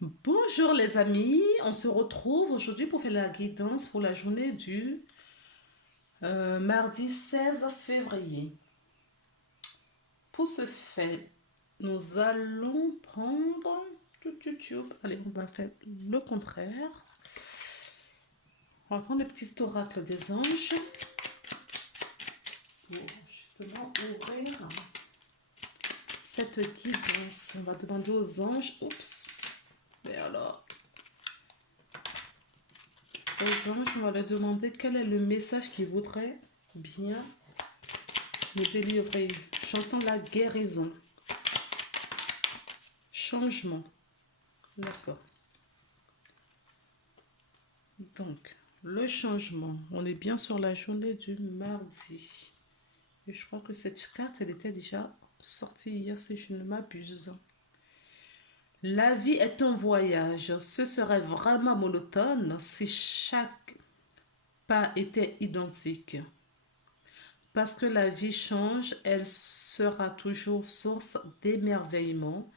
Bonjour les amis, on se retrouve aujourd'hui pour faire la guidance pour la journée du mardi 16 février. Pour ce faire, nous allons prendre... Allez, on va faire le contraire. On va prendre le petit oracle des anges pour justement ouvrir cette guidance. On va demander aux anges... Oups. Et alors... Aux anges, on va leur demander quel est le message qu'ils voudraient bien nous délivrer. J'entends la guérison. Changement. D'accord. Donc, le changement. On est bien sur la journée du mardi. Et je crois que cette carte, elle était déjà sortie hier, si je ne m'abuse. La vie est un voyage. Ce serait vraiment monotone si chaque pas était identique. Parce que la vie change, elle sera toujours source d'émerveillement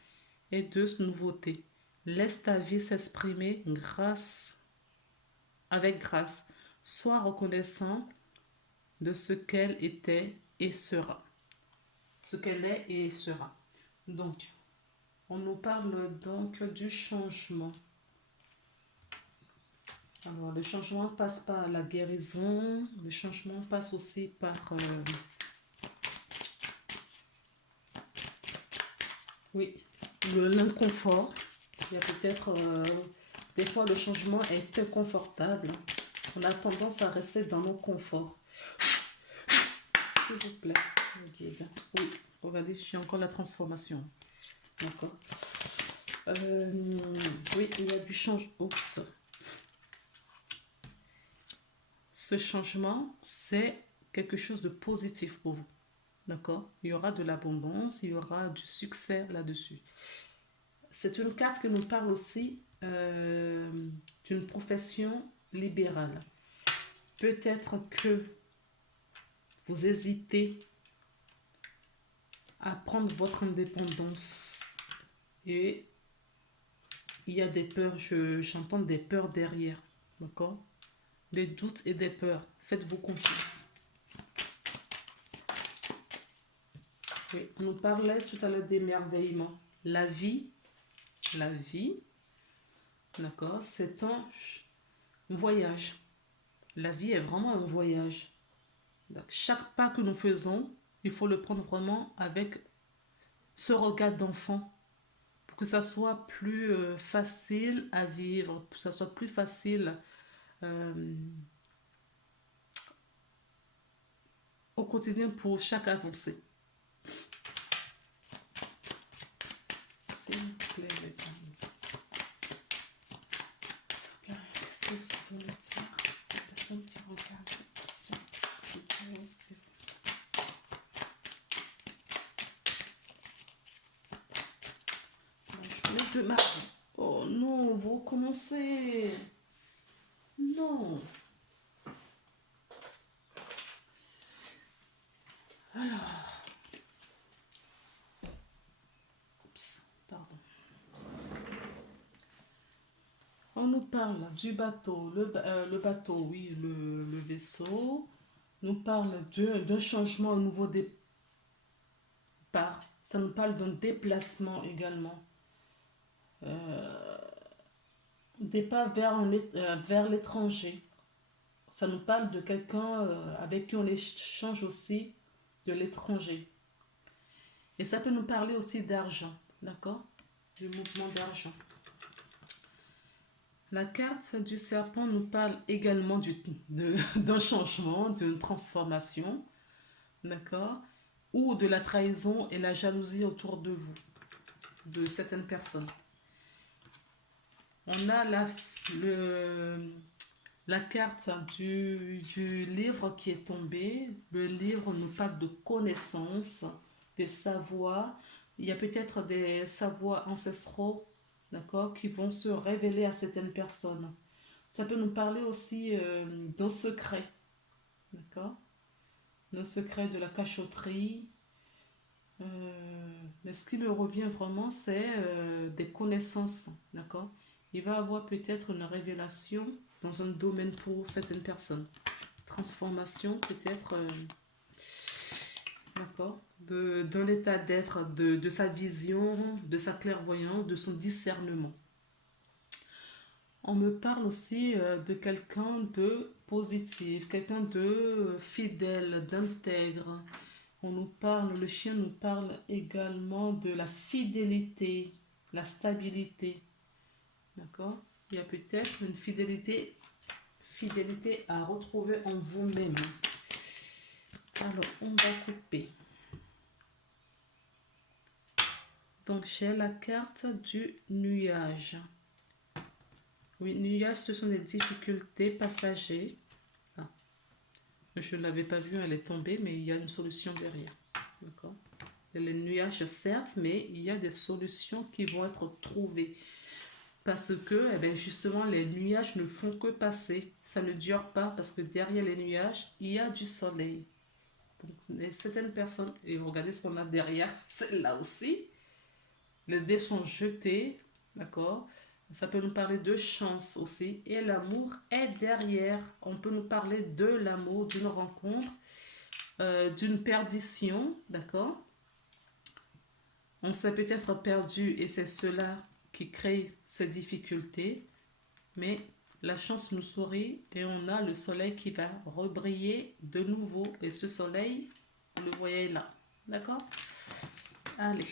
et de nouveauté. Laisse ta vie s'exprimer avec grâce. Sois reconnaissant de ce qu'elle était et sera. Ce qu'elle est et sera. Donc, on nous parle donc du changement. Alors, le changement passe par la guérison. Le changement passe aussi par... oui, l'inconfort. Il y a peut-être... des fois, le changement est inconfortable. On a tendance à rester dans nos conforts. S'il vous plaît, guide. Oui, regardez, j'ai encore la transformation. D'accord. Oui, il y a du changement. Oups. Ce changement, c'est quelque chose de positif pour vous. D'accord. Il y aura de l'abondance, il y aura du succès là-dessus. C'est une carte qui nous parle aussi d'une profession libérale. Peut-être que vous hésitez à prendre votre indépendance et il y a des peurs, j'entends des peurs derrière, d'accord? Des doutes et des peurs. Faites-vous confiance. Oui, on nous parlait tout à l'heure d'émerveillement. La vie, d'accord, c'est un voyage. La vie est vraiment un voyage. Donc, chaque pas que nous faisons, il faut le prendre vraiment avec ce regard d'enfant pour que ça soit plus facile à vivre, pour que ça soit plus facile euh, au quotidien pour chaque avancée. S'il vous plaît, les amis. Qu'est-ce que vous voulez dire? La personne qui regarde cette vidéo, c'est... La journée de mardi. Oh non, vous recommencez. Non. Alors. Oups, pardon. On nous parle du bateau, le bateau, oui, le vaisseau. Nous parle d'un changement au nouveau départ. Ça nous parle d'un déplacement également. Départ vers l'étranger. Ça nous parle de quelqu'un avec qui on échange aussi de l'étranger. Et ça peut nous parler aussi d'argent, d'accord? Du mouvement d'argent. La carte du serpent nous parle également d'un changement, d'une transformation, d'accord? Ou de la trahison et la jalousie autour de vous, de certaines personnes. On a la carte du livre qui est tombé. Le livre nous parle de connaissances, des savoirs. Il y a peut-être des savoirs ancestraux, d'accord, qui vont se révéler à certaines personnes. Ça peut nous parler aussi d'un secret, d'accord, d'un secret de la cachotterie. Mais ce qui me revient vraiment, c'est des connaissances, d'accord? Il va avoir peut-être une révélation dans un domaine pour certaines personnes. Transformation, peut-être, d'accord? De l'état d'être, de sa vision, de sa clairvoyance, de son discernement. On me parle aussi de quelqu'un de positif, quelqu'un de fidèle, d'intègre. On nous parle, le chien nous parle également de la fidélité, la stabilité. D'accord? Il y a peut-être une fidélité à retrouver en vous-même. Alors, on va couper. Donc, j'ai la carte du nuage. Oui, nuage, ce sont des difficultés passagères. Ah, je ne l'avais pas vue, elle est tombée, mais il y a une solution derrière. D'accord? Les nuages, certes, mais il y a des solutions qui vont être trouvées. Parce que, eh bien, justement, les nuages ne font que passer. Ça ne dure pas parce que derrière les nuages, il y a du soleil. Donc, certaines personnes, et regardez ce qu'on a derrière, celle-là aussi, les dés sont jetés, d'accord? Ça peut nous parler de chance aussi. Et l'amour est derrière. On peut nous parler de l'amour, d'une rencontre, d'une perdition, d'accord? On s'est peut-être perdu et c'est cela qui crée ces difficultés. Mais la chance nous sourit et on a le soleil qui va rebriller de nouveau. Et ce soleil, vous le voyez là. D'accord? Allez.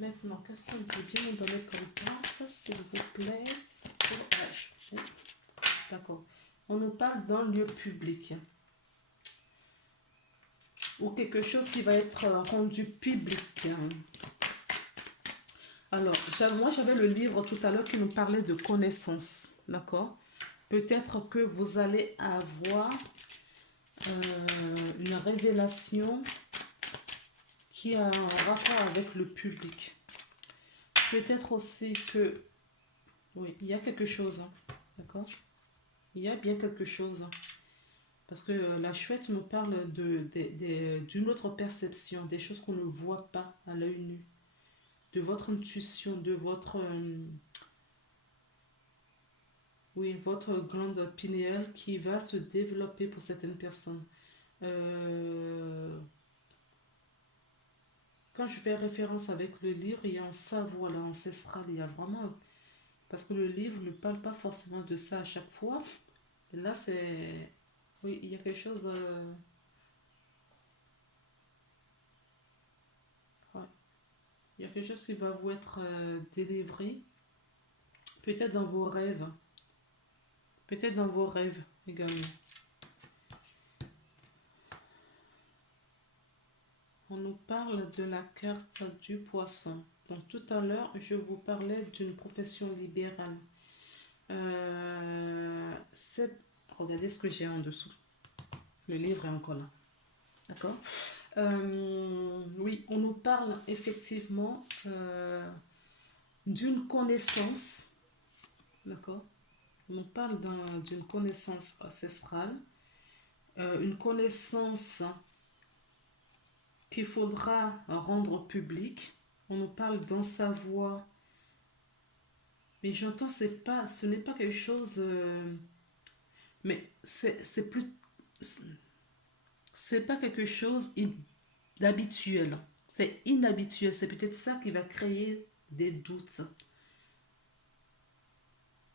Maintenant, qu'est-ce qu'on peut bien nous donner comme carte, s'il vous plaît, pour ajouter? D'accord. On nous parle d'un lieu public ou quelque chose qui va être rendu public. Alors, moi, j'avais le livre tout à l'heure qui nous parlait de connaissances. D'accord? Peut-être que vous allez avoir une révélation qui a un rapport avec le public. Peut-être aussi que, oui, il y a quelque chose, hein, d'accord? Il y a bien quelque chose, hein, parce que la chouette me parle d'une autre perception, des choses qu'on ne voit pas à l'œil nu, de votre intuition, de votre, oui, votre glande pinéale qui va se développer pour certaines personnes. Euh, Quand je fais référence avec le livre, il y a un savoir là, ancestral, il y a vraiment... Parce que le livre ne parle pas forcément de ça à chaque fois. Et là, c'est... Oui, il y a quelque chose... ouais. Il y a quelque chose qui va vous être délivré. Peut-être dans vos rêves. Peut-être dans vos rêves également. On nous parle de la carte du poisson. Donc tout à l'heure, je vous parlais d'une profession libérale. C'est... Regardez ce que j'ai en dessous. Le livre est encore là. D'accord? Oui, on nous parle effectivement d'une connaissance. D'accord? On nous parle d'une connaissance ancestrale. Une connaissance qu'il faudra rendre publique. On nous parle d'un savoir. Mais j'entends, ce n'est pas quelque chose... mais c'est plus... C'est pas quelque chose d'habituel. C'est inhabituel. C'est peut-être ça qui va créer des doutes.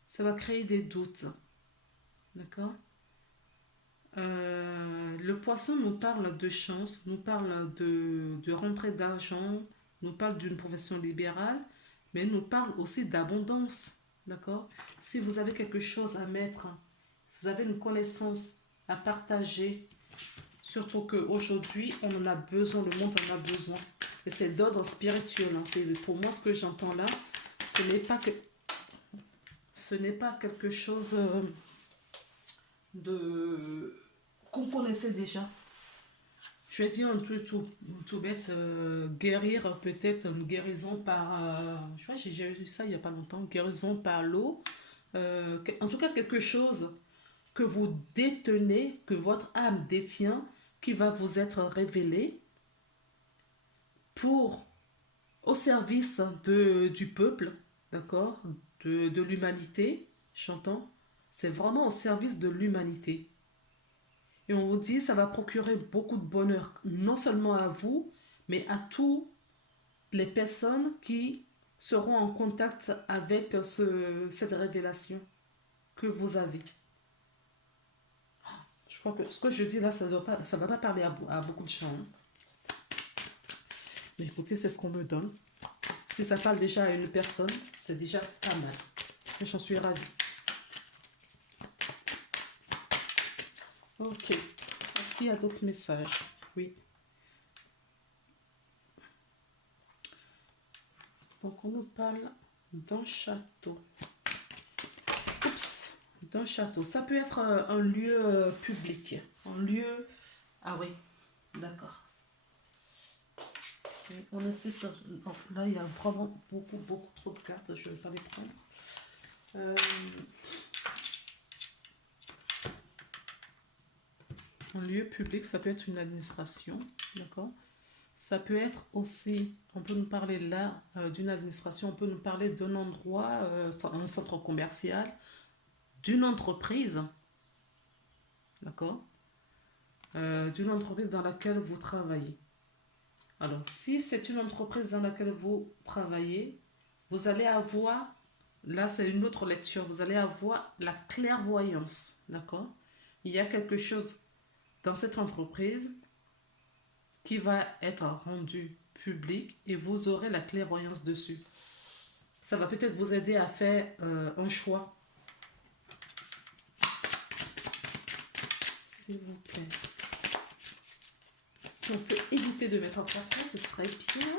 Ça va créer des doutes. D'accord? Le poisson nous parle de chance, nous parle de rentrée d'argent, nous parle d'une profession libérale, mais nous parle aussi d'abondance. D'accord? Si vous avez quelque chose à mettre, si vous avez une connaissance à partager, surtout qu'aujourd'hui, on en a besoin, le monde en a besoin. Et c'est d'ordre spirituel. Hein. C'est, pour moi, ce que j'entends là, ce n'est pas, que, ce n'est pas quelque chose de qu'on connaissait déjà. Je vais dire un truc tout bête, guérir peut-être une guérison par... je crois que j'ai vu ça il n'y a pas longtemps, guérison par l'eau. En tout cas, quelque chose que vous détenez, que votre âme détient, qui va vous être révélé. pour, au service du peuple, d'accord, de l'humanité, j'entends. C'est vraiment au service de l'humanité. Et on vous dit, ça va procurer beaucoup de bonheur, non seulement à vous, mais à toutes les personnes qui seront en contact avec cette révélation que vous avez. Je crois que ce que je dis là, ça ne va pas parler à beaucoup de gens. Hein. Mais écoutez, c'est ce qu'on me donne. Si ça parle déjà à une personne, c'est déjà pas mal. Et j'en suis ravie. Ok. Est-ce qu'il y a d'autres messages? Oui. Donc, on nous parle d'un château. Oups, d'un château. Ça peut être un lieu public. Un lieu... Ah oui, d'accord. On insiste... Là, il y a vraiment beaucoup trop de cartes. Je ne vais pas les prendre. Un lieu public, ça peut être une administration. D'accord. Ça peut être aussi, on peut nous parler là d'une administration, on peut nous parler d'un endroit, un centre commercial, d'une entreprise, d'accord, d'une entreprise dans laquelle vous travaillez. Alors, si c'est une entreprise dans laquelle vous travaillez, vous allez avoir, là c'est une autre lecture, vous allez avoir la clairvoyance, d'accord. Il y a quelque chose dans cette entreprise qui va être rendu public et vous aurez la clairvoyance dessus. Ça va peut-être vous aider à faire un choix. S'il vous plaît. Si on peut éviter de mettre en place, ce serait bien.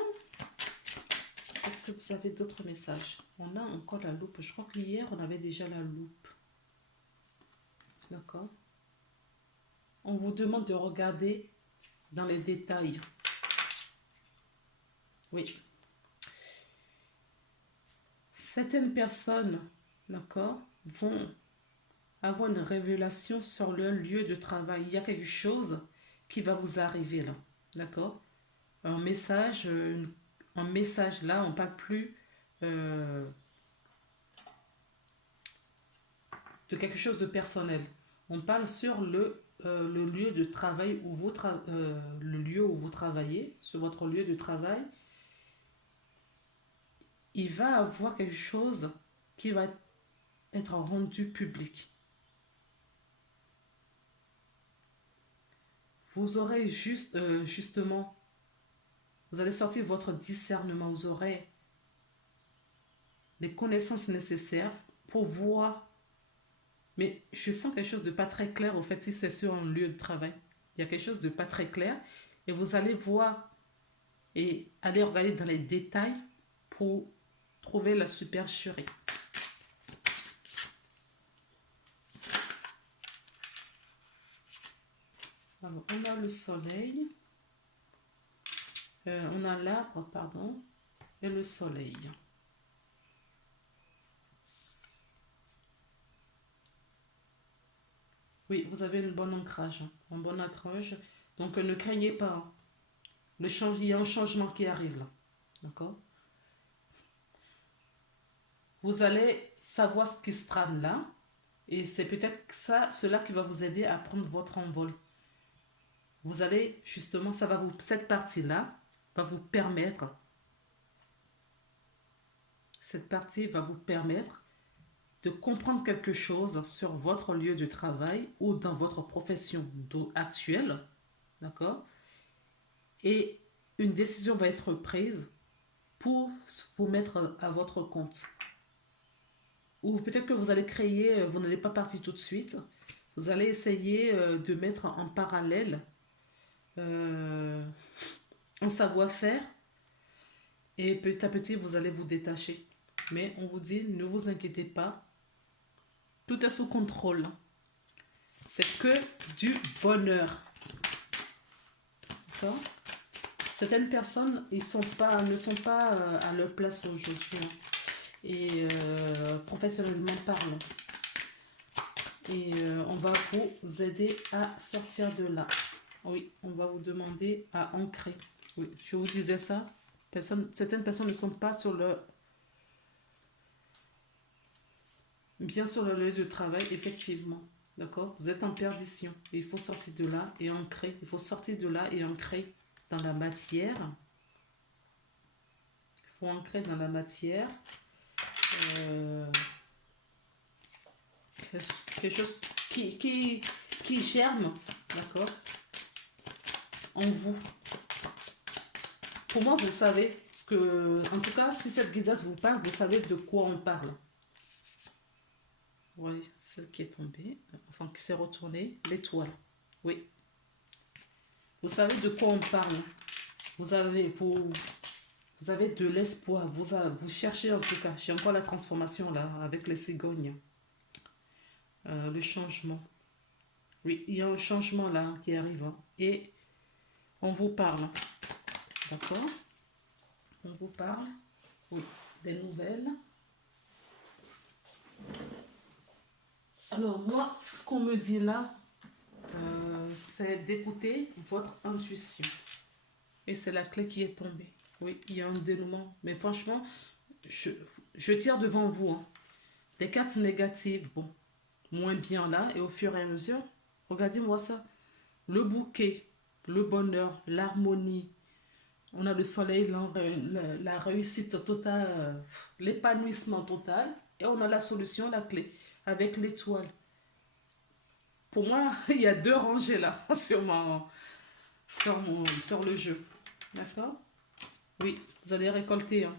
Est-ce que vous avez d'autres messages? On a encore la loupe. Je crois qu'hier, on avait déjà la loupe. D'accord. On vous demande de regarder dans les détails. Oui. Certaines personnes, d'accord, vont avoir une révélation sur leur lieu de travail. Il y a quelque chose qui va vous arriver là, d'accord. Un message là, on ne parle plus de quelque chose de personnel. On parle sur le lieu de travail où vous le lieu où vous travaillez, sur votre lieu de travail. Il va avoir quelque chose qui va être rendu public. Vous aurez justement, vous allez sortir votre discernement, vous aurez les connaissances nécessaires pour voir. Mais je sens quelque chose de pas très clair, au fait, si c'est sur un lieu de travail. Il y a quelque chose de pas très clair et vous allez voir et aller regarder dans les détails pour trouver la supercherie. Alors, on a le soleil, on a l'arbre, pardon, et le soleil. Oui, vous avez un bon ancrage. Un bon ancrage. Donc, ne craignez pas. Il y a un changement qui arrive là. D'accord? Vous allez savoir ce qui se trame là. Et c'est peut-être cela qui va vous aider à prendre votre envol. Vous allez, justement, cette partie-là va vous permettre. Cette partie va vous permettre de comprendre quelque chose sur votre lieu de travail ou dans votre profession actuelle, d'accord? Et une décision va être prise pour vous mettre à votre compte. Ou peut-être que vous allez créer, vous n'allez pas partir tout de suite, vous allez essayer de mettre en parallèle un savoir-faire et petit à petit vous allez vous détacher. Mais on vous dit, ne vous inquiétez pas, tout est sous contrôle. C'est que du bonheur. D'accord? Certaines personnes ne sont pas à leur place aujourd'hui. Et professionnellement parlant. Et on va vous aider à sortir de là. Oui, on va vous demander à ancrer. Oui, je vous disais ça. Certaines personnes ne sont pas bien sur le lieu de travail, effectivement. D'accord? Vous êtes en perdition. Il faut sortir de là et ancrer. Il faut sortir de là et ancrer dans la matière. Il faut ancrer dans la matière. Euh, quelque chose qui germe, d'accord, en vous. Pour moi, vous savez, parce que, en tout cas, si cette guidance vous parle, vous savez de quoi on parle. Oui, celle qui est tombée, enfin qui s'est retournée, l'étoile. Oui. Vous savez de quoi on parle. Vous avez, vous, vous avez de l'espoir. Vous cherchez en tout cas. J'ai encore la transformation là, avec les cigognes. Le changement. Oui, il y a un changement là qui arrive. Hein. Et on vous parle. D'accord? On vous parle. Oui, des nouvelles. Alors moi, ce qu'on me dit là, c'est d'écouter votre intuition. Et c'est la clé qui est tombée. Oui, il y a un dénouement. Mais franchement, je tire devant vous. Hein. Les cartes négatives, bon, moins bien là. Et au fur et à mesure, regardez-moi ça. Le bouquet, le bonheur, l'harmonie. On a le soleil, la réussite totale, l'épanouissement total. Et on a la solution, la clé, avec l'étoile. Pour moi, il y a 2 rangées là sur le jeu. D'accord? Oui, vous allez récolter. Hein.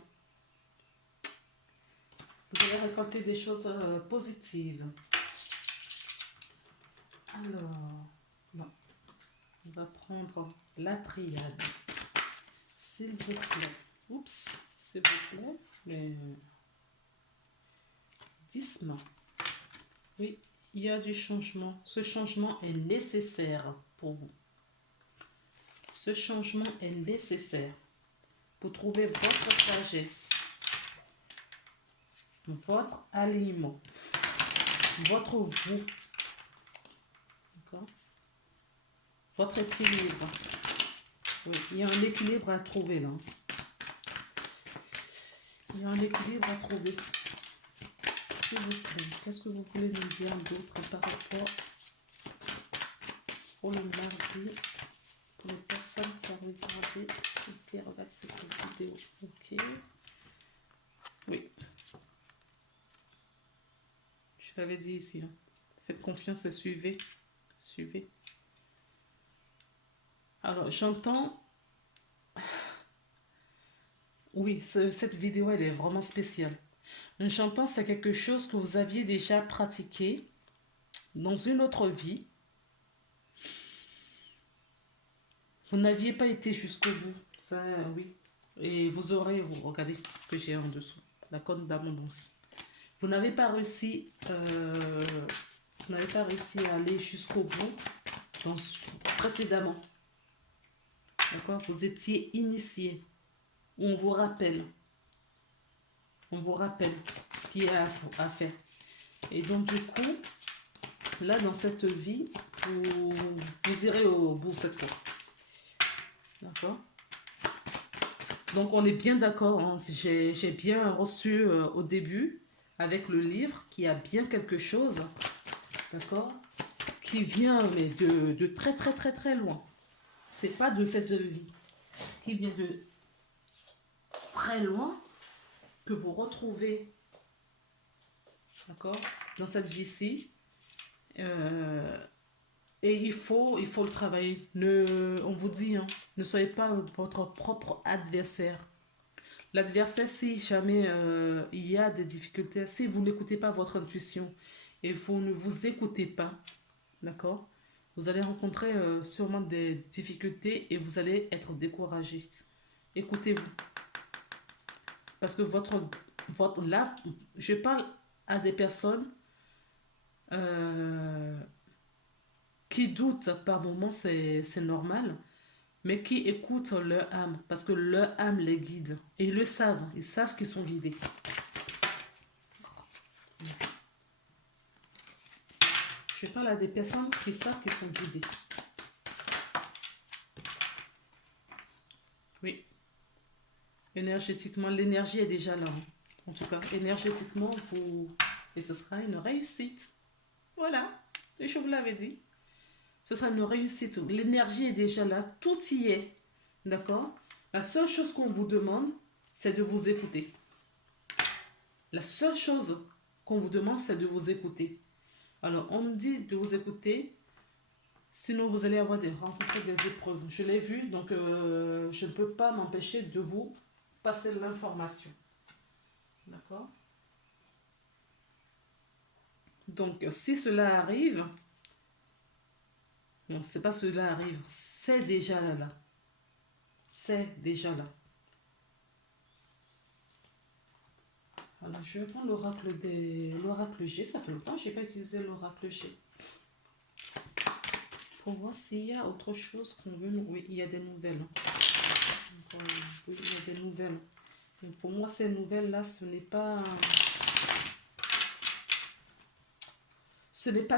Vous allez récolter des choses positives. Alors, bon, on va prendre la triade. S'il vous plaît. Oups, s'il vous plaît. Mais 10 mains. Oui, il y a du changement. Ce changement est nécessaire pour vous. Ce changement est nécessaire pour trouver votre sagesse, votre alignement, votre vous, d'accord? Votre équilibre. Oui, il y a un équilibre à trouver là. Il y a un équilibre à trouver. S'il vous plaît, qu'est-ce que vous voulez nous dire d'autre par rapport au mardi pour les personnes qui ont regardé, s'il vous plaît, regardez cette vidéo. Ok. Oui. Je l'avais dit ici. Hein. Faites confiance et suivez. Suivez. Alors, j'entends... Oui, cette vidéo, elle est vraiment spéciale. J'entends, c'est quelque chose que vous aviez déjà pratiqué dans une autre vie. Vous n'aviez pas été jusqu'au bout. Ça, oui. Et vous aurez, vous regardez ce que j'ai en dessous. La côte d'abondance. Vous n'avez pas réussi... vous n'avez pas réussi à aller jusqu'au bout précédemment. D'accord? Vous étiez initié. On vous rappelle. On vous rappelle ce qu'il y a à faire. Et donc, du coup, là, dans cette vie, vous irez au bout cette fois. D'accord? Donc, on est bien d'accord. Hein? J'ai bien reçu au début, avec le livre, qu'il y a bien quelque chose, d'accord? Qui vient mais de très, très, très, très loin. C'est pas de cette vie. Qui vient de très loin, que vous retrouvez, d'accord, dans cette vie-ci. Et il faut le travailler. On vous dit, hein, ne soyez pas votre propre adversaire. L'adversaire, si jamais il y a des difficultés, si vous n'écoutez pas votre intuition et vous ne vous écoutez pas, d'accord, vous allez rencontrer sûrement des difficultés et vous allez être découragé. Écoutez-vous. Parce que là, je parle à des personnes qui doutent par moments, c'est normal, mais qui écoutent leur âme, parce que leur âme les guide. Et ils savent qu'ils sont guidés. Je parle à des personnes qui savent qu'ils sont guidés. Oui, énergétiquement, l'énergie est déjà là, hein. En tout cas, énergétiquement, vous... Et ce sera une réussite. Voilà, et je vous l'avais dit. Ce sera une réussite. L'énergie est déjà là, tout y est. D'accord? La seule chose qu'on vous demande, c'est de vous écouter. La seule chose qu'on vous demande, c'est de vous écouter. Alors, on me dit de vous écouter, sinon vous allez avoir rencontrer des épreuves. Je l'ai vu, donc je ne peux pas m'empêcher de vous passer l'information. D'accord? Donc, si cela arrive, non, c'est pas cela arrive, c'est déjà là. C'est déjà là. Alors, je vais prendre l'oracle G. Ça fait longtemps que je n'ai pas utilisé l'oracle G. Pour voir s'il y a autre chose qu'on veut nous... Oui, il y a des nouvelles. Donc, oui, il y a des nouvelles. Mais pour moi, ces nouvelles-là, ce n'est pas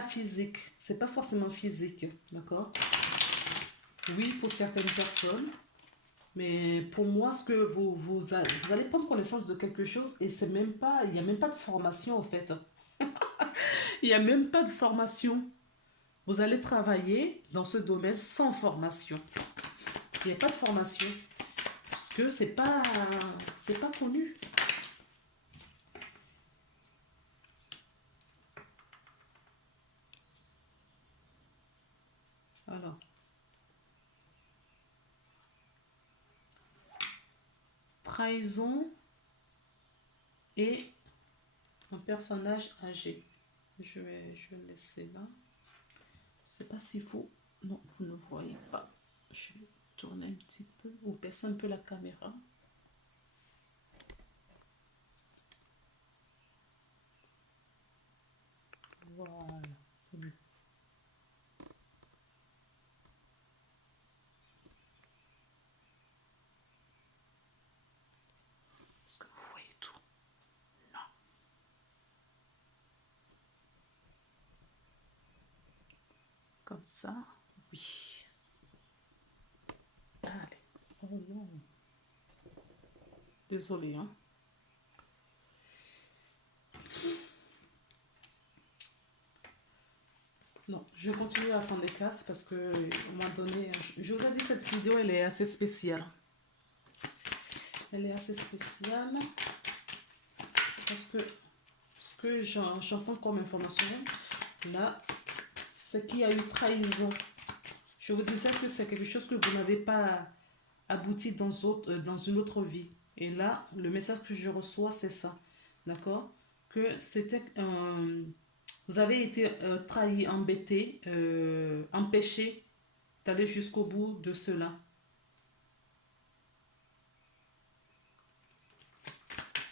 physique. C'est pas forcément physique. D'accord? Oui, pour certaines personnes. Mais pour moi, ce que vous allez prendre connaissance de quelque chose et c'est même pas, il n'y a même pas de formation en fait. Il n'y a même pas de formation. Vous allez travailler dans ce domaine sans formation. Il n'y a pas de formation. Parce que c'est pas connu. Alors. Trahison et un personnage âgé. Je vais laisser là. Je sais pas s'il faut. Non, vous ne voyez pas. Je vais tourner un petit peu ou baisser un peu la caméra. Voilà, c'est mieux. Est-ce que vous voyez tout? Non. Comme ça, oui. Allez. Oh non. Désolée, hein. Non, je continue à prendre des cartes parce que on m'a donné. Je vous ai dit, cette vidéo, elle est assez spéciale. Elle est assez spéciale parce que ce que j'entends comme information là, c'est qu'il y a eu trahison. Je vous disais que c'est quelque chose que vous n'avez pas abouti dans une autre vie. Et là, le message que je reçois, c'est ça. D'accord? Que c'était vous avez été trahi, embêté, empêché d'aller jusqu'au bout de cela.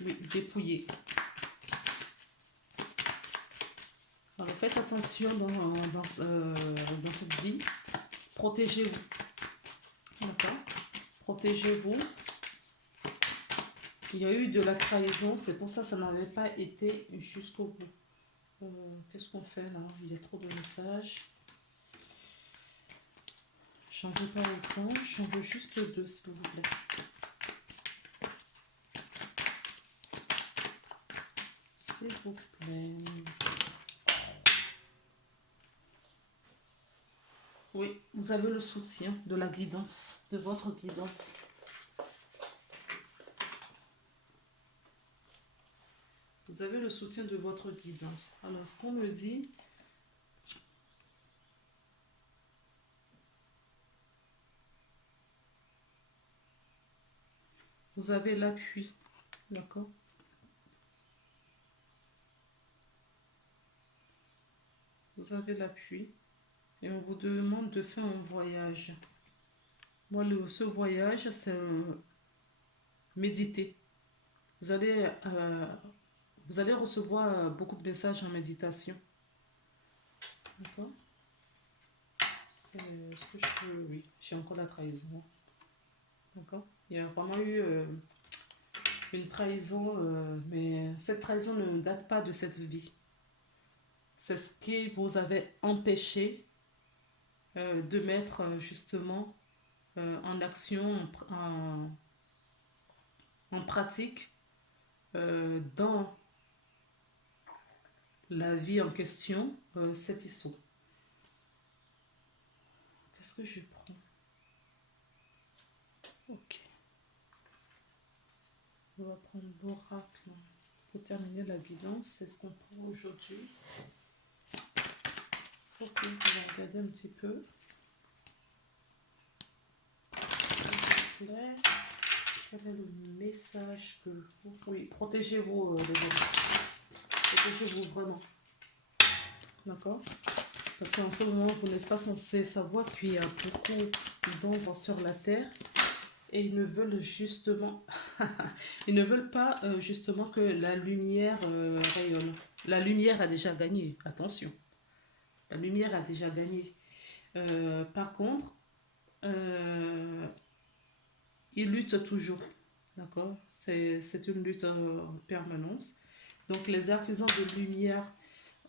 Oui, dépouillé. Alors faites attention dans cette vie. Protégez-vous. D'accord? Protégez-vous. Il y a eu de la trahison, c'est pour ça que ça n'avait pas été jusqu'au bout. Qu'est-ce qu'on fait là? Il y a trop de messages. J'en veux pas autant, j'en veux juste 2 s'il vous plaît. S'il vous plaît. Oui, vous avez le soutien de la guidance, de votre guidance. Vous avez le soutien de votre guidance. Alors, ce qu'on me dit, vous avez l'appui, d'accord? Vous avez l'appui et on vous demande de faire un voyage. Moi, ce voyage, c'est méditer. Vous allez recevoir beaucoup de messages en méditation. D'accord? C'est ce que je peux... Oui, j'ai encore la trahison. D'accord? Il y a vraiment eu une trahison, mais cette trahison ne date pas de cette vie. C'est ce qui vous avait empêché de mettre justement en action, en pratique, dans la vie en question, cette histoire. Qu'est-ce que je prends? Ok. On va prendre l'oracle pour terminer la guidance. C'est ce qu'on prend aujourd'hui. Ok, on va regarder un petit peu. Quel est le message que vous... Oui, protégez-vous, les amis. Protégez-vous vraiment. D'accord? Parce qu'en ce moment, vous n'êtes pas censé savoir qu'il y a beaucoup d'ombres sur la Terre. Et ils ne veulent justement... ils ne veulent pas justement que la lumière rayonne. La lumière a déjà gagné. Attention. La lumière a déjà gagné. Par contre, ils luttent toujours. D'accord? C'est une lutte en permanence. Donc les artisans de lumière,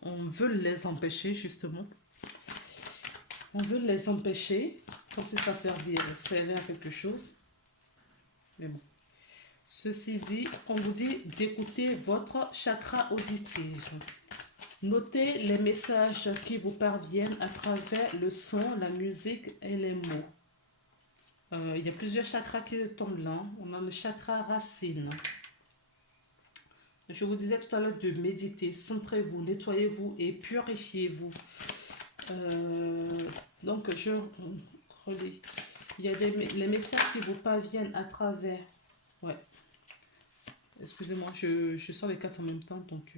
on veut les empêcher justement. On veut les empêcher, comme si ça servait à quelque chose. Mais bon. Ceci dit, on vous dit d'écouter votre chakra auditif. Notez les messages qui vous parviennent à travers le son, la musique et les mots. Il y a plusieurs chakras qui tombent là. On a le chakra racine. Je vous disais tout à l'heure de méditer, centrez-vous, nettoyez-vous et purifiez-vous. Donc, je relis. Il y a les messages qui vous parviennent à travers... Ouais. Excusez-moi, je sors les cartes en même temps, donc...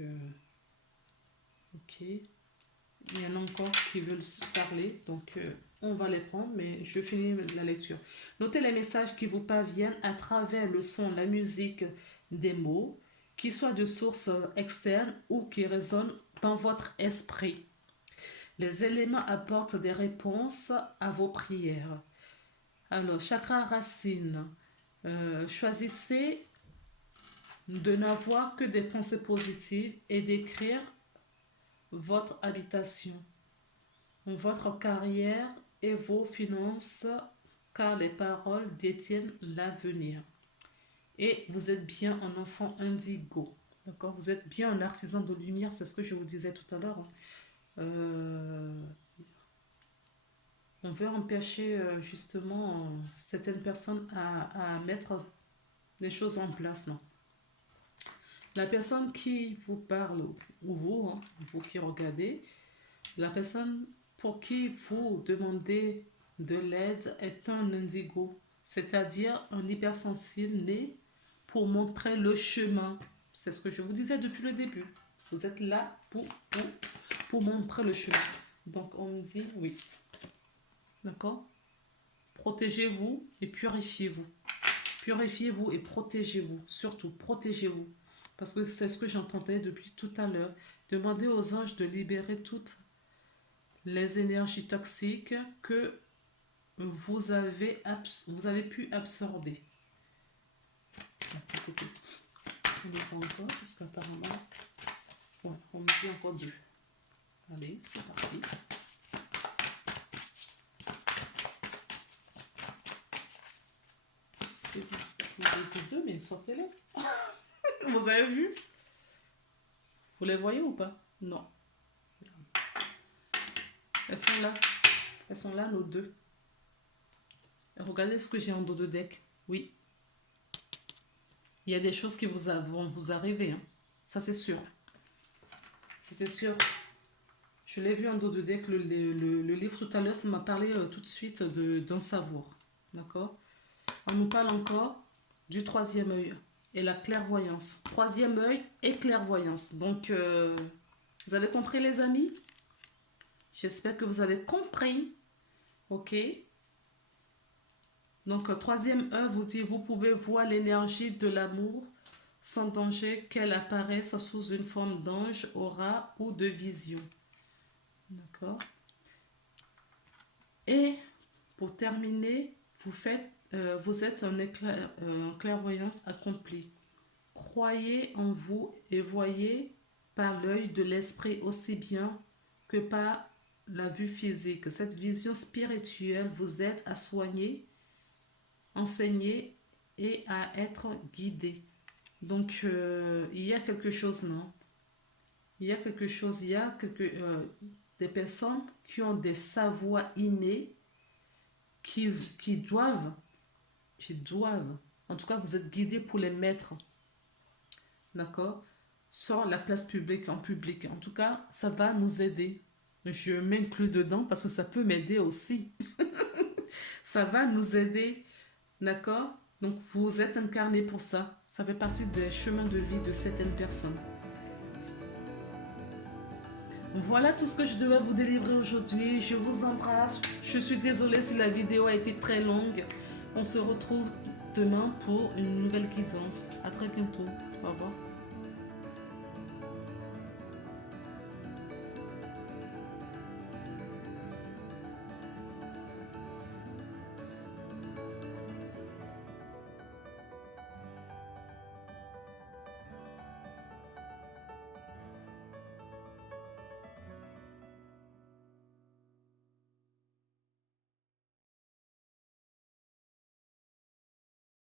ok. Il y en a encore qui veulent parler, donc on va les prendre, mais je finis la lecture. Notez les messages qui vous parviennent à travers le son, la musique, des mots, qui soient de source externe ou qui résonnent dans votre esprit. Les éléments apportent des réponses à vos prières. Alors, chakra racine. Choisissez de n'avoir que des pensées positives et d'écrire votre habitation, votre carrière et vos finances, car les paroles détiennent l'avenir. Et vous êtes bien un enfant indigo. D'accord? Vous êtes bien un artisan de lumière, c'est ce que je vous disais tout à l'heure. On veut empêcher justement certaines personnes à mettre des choses en place. Non? La personne qui vous parle, ou vous, hein, vous qui regardez, la personne pour qui vous demandez de l'aide est un indigo, c'est-à-dire un hypersensible né pour montrer le chemin. C'est ce que je vous disais depuis le début. Vous êtes là pour montrer le chemin. Donc on me dit oui. D'accord? Protégez-vous et purifiez-vous. Purifiez-vous et protégez-vous. Surtout, protégez-vous. Parce que c'est ce que j'entendais depuis tout à l'heure. Demandez aux anges de libérer toutes les énergies toxiques que vous avez pu absorber. On n'est pas encore, parce qu'apparemment, ouais, on me dit encore 2. Allez, c'est parti. Vous avez dit 2, mais sortez-les. Vous avez vu? Vous les voyez ou pas? Non. Elles sont là. Elles sont là, nos 2. Regardez ce que j'ai en dos de deck. Oui. Il y a des choses qui vont vous arriver. Hein. Ça, c'est sûr. C'était sûr. Je l'ai vu en dos de deck. Le livre tout à l'heure, ça m'a parlé tout de suite d'un savour. D'accord? On nous parle encore du 3e œil et la clairvoyance. 3e œil et clairvoyance. Donc, vous avez compris, les amis? J'espère que vous avez compris. Ok? Donc, 3e œil vous dit, vous pouvez voir l'énergie de l'amour sans danger qu'elle apparaisse sous une forme d'ange, aura ou de vision. D'accord? Et pour terminer, vous êtes un clairvoyance accomplie. Croyez en vous et voyez par l'œil de l'esprit aussi bien que par la vue physique. Cette vision spirituelle vous aide à soigner enseigner et à être guidé. Donc, il y a quelque chose, non? Il y a quelque chose, il y a des personnes qui ont des savoirs innés qui, qui doivent, qui doivent, en tout cas, vous êtes guidés pour les mettre, d'accord? Sur la place publique, en public. En tout cas, ça va nous aider. Je m'inclus dedans parce que ça peut m'aider aussi. Ça va nous aider, d'accord? Donc, vous êtes incarné pour ça. Ça fait partie des chemins de vie de certaines personnes. Voilà tout ce que je devais vous délivrer aujourd'hui. Je vous embrasse. Je suis désolée si la vidéo a été très longue. On se retrouve demain pour une nouvelle guidance. À très bientôt. Au revoir.